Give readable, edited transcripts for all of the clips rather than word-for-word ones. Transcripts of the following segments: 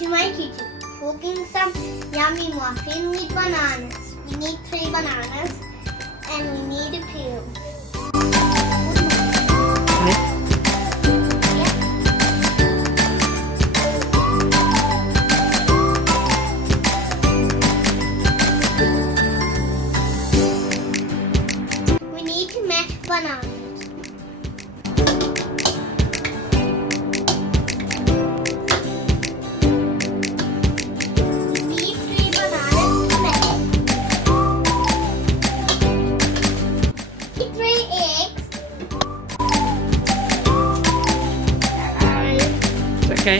to my kitchen, cooking some yummy muffin with bananas. We need 3 bananas and we need a peel. We need to mash bananas. Okay.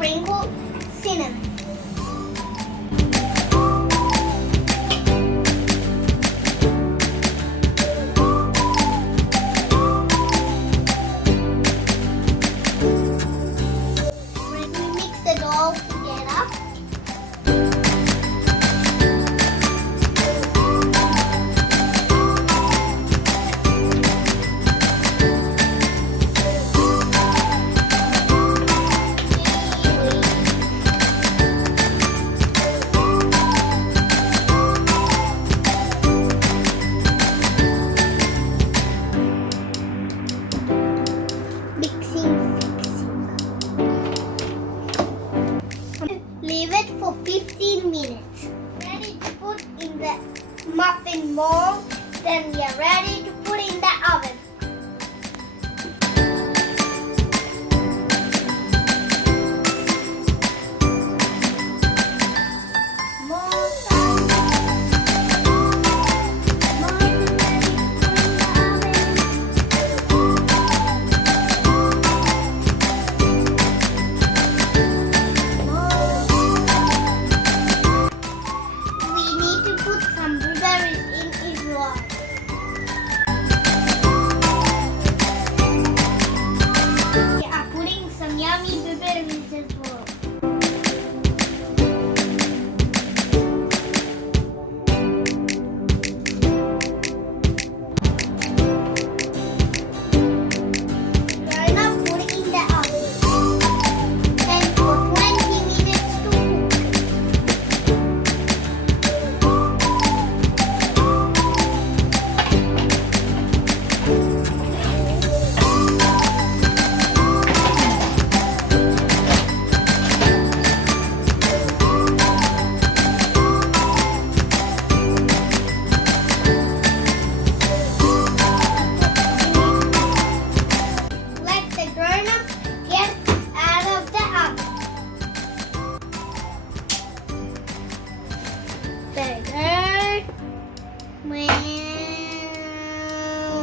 Sprinkle cinnamon. We mix it all together. Leave it for 15 minutes. Ready to put in the muffin mold. Then we are ready to put in the oven.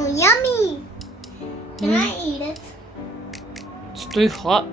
Yummy! Can I eat it? It's too hot.